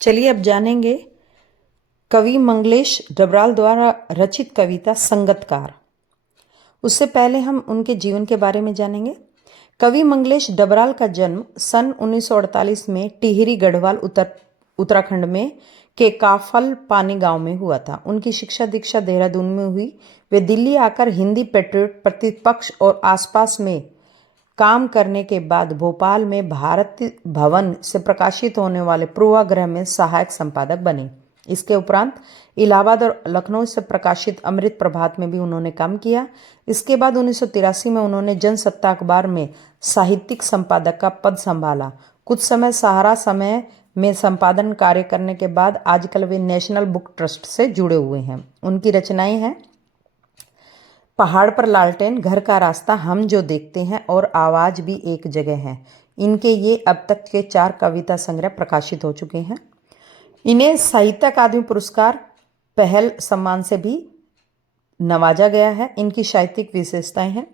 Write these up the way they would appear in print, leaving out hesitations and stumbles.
चलिए अब जानेंगे कवि मंगलेश डबराल द्वारा रचित कविता संगतकार। उससे पहले हम उनके जीवन के बारे में जानेंगे। कवि मंगलेश डबराल का जन्म सन 1948 में टिहरी गढ़वाल उत्तराखंड में के काफल पानी गांव में हुआ था। उनकी शिक्षा दीक्षा देहरादून में हुई। वे दिल्ली आकर हिंदी पेट्रियट प्रतिपक्ष और आसपास में काम करने के बाद भोपाल में भारत भवन से प्रकाशित होने वाले पूर्वाग्रह में सहायक संपादक बने। इसके उपरांत इलाहाबाद और लखनऊ से प्रकाशित अमृत प्रभात में भी उन्होंने काम किया। इसके बाद 1983 में उन्होंने जनसत्ता अखबार में साहित्यिक संपादक का पद संभाला। कुछ समय सहारा समय में संपादन कार्य करने के बाद आजकल वे नेशनल बुक ट्रस्ट से जुड़े हुए हैं। उनकी रचनाएं हैं पहाड़ पर लालटेन, घर का रास्ता, हम जो देखते हैं और आवाज भी एक जगह है। इनके ये अब तक के 4 कविता संग्रह प्रकाशित हो चुके हैं। इन्हें साहित्य अकादमी पुरस्कार पहल सम्मान से भी नवाजा गया है। इनकी साहित्यिक विशेषताएं हैं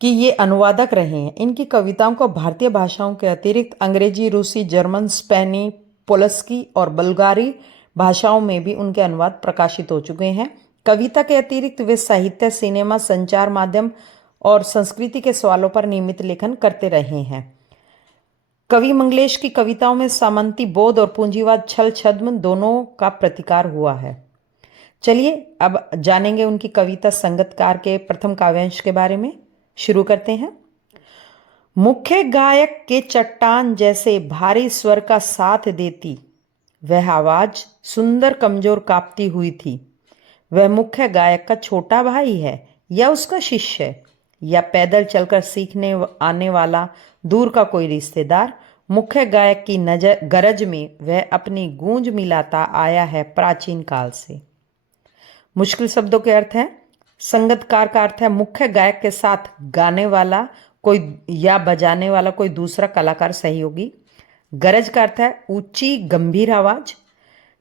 कि ये अनुवादक रहे हैं। इनकी कविताओं को भारतीय भाषाओं के अतिरिक्त अंग्रेजी, रूसी, जर्मन, स्पेनी, पोलस्की और बल्गारी भाषाओं में भी उनके अनुवाद प्रकाशित हो चुके हैं। कविता के अतिरिक्त वे साहित्य, सिनेमा, संचार माध्यम और संस्कृति के सवालों पर नियमित लेखन करते रहे हैं। कवि मंगलेश की कविताओं में सामंती बोध और पूंजीवाद छल छद्म दोनों का प्रतिकार हुआ है। चलिए अब जानेंगे उनकी कविता संगतकार के प्रथम काव्यांश के बारे में। शुरू करते हैं। मुख्य गायक के चट्टान जैसे भारी स्वर का साथ देती वह आवाज सुंदर कमजोर कांपती हुई थी। वह मुख्य गायक का छोटा भाई है या उसका शिष्य या पैदल चलकर सीखने आने वाला दूर का कोई रिश्तेदार। मुख्य गायक की गरज में वह अपनी गूंज मिलाता आया है प्राचीन काल से। मुश्किल शब्दों के अर्थ हैं। संगतकार का अर्थ है मुख्य गायक के साथ गाने वाला कोई या बजाने वाला कोई दूसरा कलाकार सहयोगी। गरज का अर्थ है ऊंची गंभीर आवाज।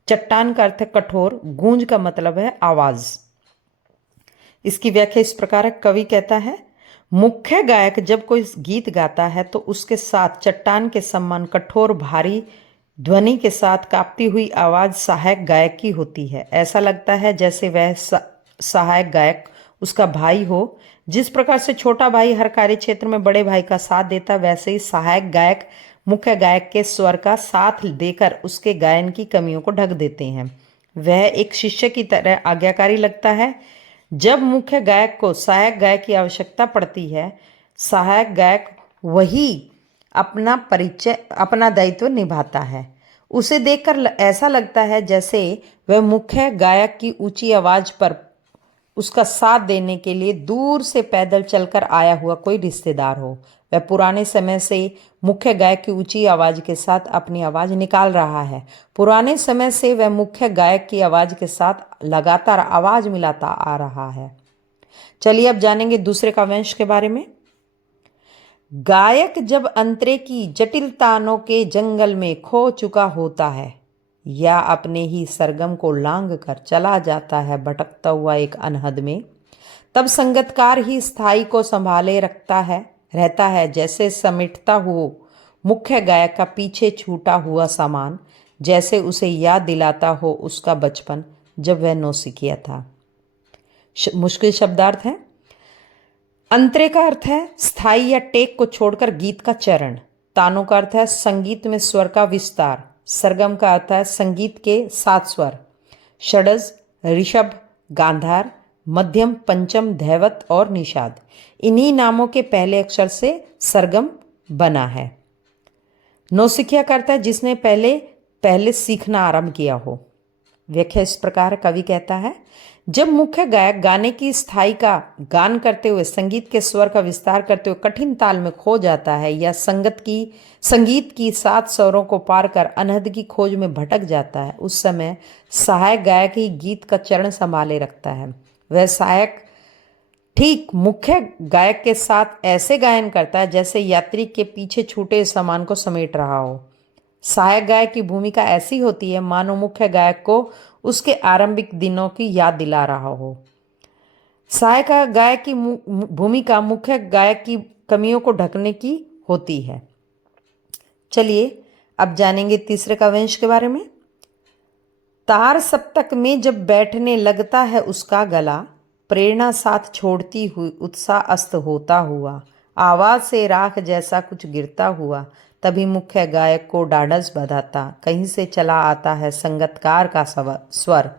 चट्टान का अर्थ है कठोर। गूंज का मतलब है आवाज। इसकी व्याख्या इस प्रकार है। कवि कहता है मुख्य गायक जब कोई गीत गाता है तो उसके साथ चट्टान के समान कठोर भारी ध्वनि के साथ कांपती हुई आवाज सहायक गायक की होती है। ऐसा लगता है जैसे वह सहायक गायक उसका भाई हो। जिस प्रकार से छोटा भाई हर कार्य क्षेत्र में बड़े भाई का साथ देता, वैसे ही सहायक गायक मुख्य गायक के स्वर का साथ देकर उसके गायन की कमियों को ढक देते हैं। वह एक शिष्य की तरह आज्ञाकारी लगता है। जब मुख्य गायक को सहायक गायक की आवश्यकता पड़ती है, सहायक गायक वही अपना दायित्व निभाता है। उसे देखकर ऐसा लगता है जैसे वह मुख्य गायक की ऊंची आवाज पर उसका साथ देने के लिए दूर से पैदल चलकर आया हुआ कोई रिश्तेदार हो। वह पुराने समय से मुख्य गायक की ऊंची आवाज के साथ अपनी आवाज निकाल रहा है। पुराने समय से वह मुख्य गायक की आवाज के साथ लगातार आवाज मिलाता आ रहा है। चलिए अब जानेंगे दूसरे काव्यांश के बारे में। गायक जब अंतरे की जटिल तानों के जंगल में खो चुका होता है या अपने ही सरगम को लांग कर चला जाता है भटकता हुआ एक अनहद में, तब संगतकार ही स्थाई को संभाले रहता है जैसे समेटता हुआ मुख्य गायक का पीछे छूटा हुआ सामान, जैसे उसे याद दिलाता हो उसका बचपन जब वह नौसिखिया था। मुश्किल शब्दार्थ है। अंतरे का अर्थ है स्थाई या टेक को छोड़कर गीत का चरण। तानों का अर्थ है संगीत में स्वर का विस्तार। सरगम का अर्थ है संगीत के 7 स्वर। षडज, ऋषभ, गांधार, मध्यम, पंचम, धैवत और निषाद। इन्हीं नामों के पहले अक्षर से सरगम बना है। नौसिखिया का अर्थ है जिसने पहले सीखना आरंभ किया हो। व्याख्या इस प्रकार कवि कहता है जब मुख्य गायक गाने की स्थाई का गान करते हुए संगीत के स्वर का विस्तार करते हुए कठिन ताल में खो जाता है या संगीत की 7 स्वरों को पार कर अनहद की खोज में भटक जाता है, उस समय सहायक गायक ही गीत का चरण संभाले रखता है। वह सहायक ठीक मुख्य गायक के साथ ऐसे गायन करता है जैसे यात्री के पीछे छूटे सामान को समेट रहा हो। सहायक गायक की भूमिका ऐसी होती है मानो मुख्य गायक को उसके आरंभिक दिनों की याद दिला रहा हो। सहायक गायक की भूमिका मुख्य गायक की कमियों को ढकने की होती है। चलिए अब जानेंगे तीसरे काव्यांश के बारे में। तार सप्तक में जब बैठने लगता है उसका गला, प्रेरणा साथ छोड़ती हुई उत्साह अस्त होता हुआ, आवाज से राख जैसा कुछ गिरता हुआ, तभी मुख्य गायक को ढाढ़स बंधाता कहीं से चला आता है संगतकार का स्वर।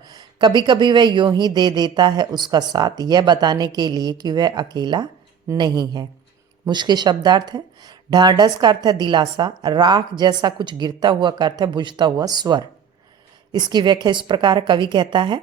कभी कभी वह यूं ही दे देता है उसका साथ, यह बताने के लिए कि वह अकेला नहीं है। मुश्किल शब्दार्थ है। ढाढ़स का अर्थ है दिलासा, राख जैसा कुछ गिरता हुआ का अर्थ है बुझता हुआ स्वर। इसकी व्याख्या इस प्रकार कवि कहता है,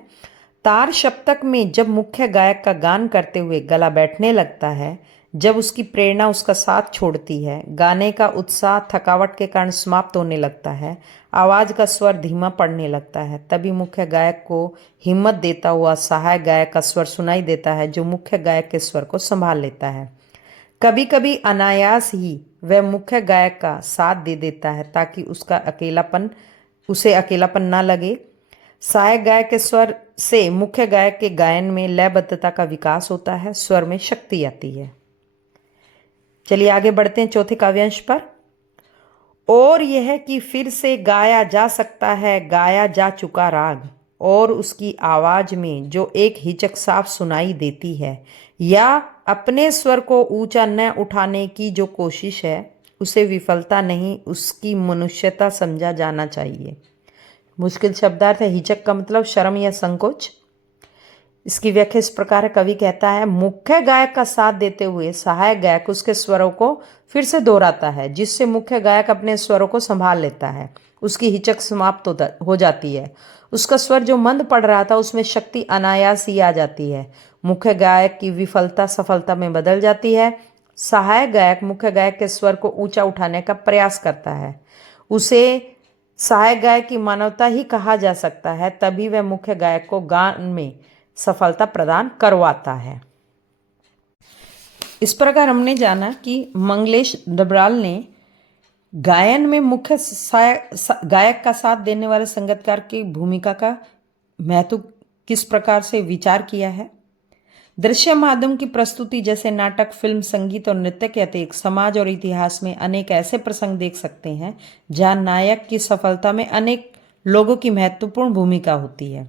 तार सप्तक में जब मुख्य गायक का गान करते हुए गला बैठने लगता है, जब उसकी प्रेरणा उसका साथ छोड़ती है, गाने का उत्साह थकावट के कारण समाप्त होने लगता है, आवाज का स्वर धीमा पड़ने लगता है, तभी मुख्य गायक को हिम्मत देता हुआ सहायक गायक का स्वर सुनाई देता है, जो मुख्य गायक के स्वर को संभाल लेता है। कभी कभी अनायास ही वह मुख्य गायक का साथ दे देता है ताकि उसे अकेलापन ना लगे। सहायक गायक के स्वर से मुख्य गायक के गायन में लयबद्धता का विकास होता है, स्वर में शक्ति आती है। चलिए आगे बढ़ते हैं चौथे काव्यांश पर। और यह कि फिर से गाया जा सकता है गाया जा चुका राग, और उसकी आवाज में जो एक हिचक साफ सुनाई देती है, या अपने स्वर को ऊंचा न उठाने की जो कोशिश है, उसे विफलता नहीं उसकी मनुष्यता समझा जाना चाहिए। मुश्किल शब्दार्थ है। हिचक का मतलब शर्म या संकोच। इसकी व्याख्या इस प्रकार कवि कहता है, मुख्य गायक का साथ देते हुए सहायक गायक उसके स्वरों को फिर से दोहराता है, जिससे मुख्य गायक अपने स्वरों को संभाल लेता है, उसकी हिचक समाप्त हो जाती है, उसका स्वर जो मंद पड़ रहा था उसमें शक्ति अनायास ही आ जाती है, मुख्य गायक की विफलता सफलता में बदल जाती है। सहायक गायक मुख्य गायक के स्वर को ऊंचा उठाने का प्रयास करता है, उसे सहायक गायक की मानवता ही कहा जा सकता है, तभी वह मुख्य गायक को गान में सफलता प्रदान करवाता है। इस प्रकार हमने जाना कि मंगलेश डबराल ने गायन में मुख्य गायक का साथ देने वाले संगीतकार की भूमिका का महत्व किस प्रकार से विचार किया है। दृश्य माध्यम की प्रस्तुति जैसे नाटक, फिल्म, संगीत और नृत्य के अतिरिक्त समाज और इतिहास में अनेक ऐसे प्रसंग देख सकते हैं जहां नायक की सफलता में अनेक लोगों की महत्वपूर्ण भूमिका होती है।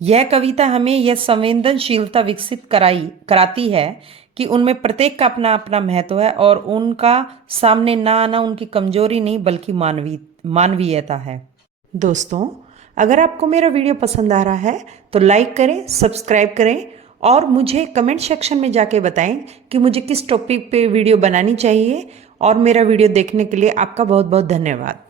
यह कविता हमें यह संवेदनशीलता विकसित कराती है कि उनमें प्रत्येक का अपना अपना महत्व है और उनका सामने ना आना उनकी कमजोरी नहीं बल्कि मानवीयता है। दोस्तों, अगर आपको मेरा वीडियो पसंद आ रहा है तो लाइक करें, सब्सक्राइब करें और मुझे कमेंट सेक्शन में जाके बताएं कि मुझे किस टॉपिक पे वीडियो बनानी चाहिए। और मेरा वीडियो देखने के लिए आपका बहुत बहुत धन्यवाद।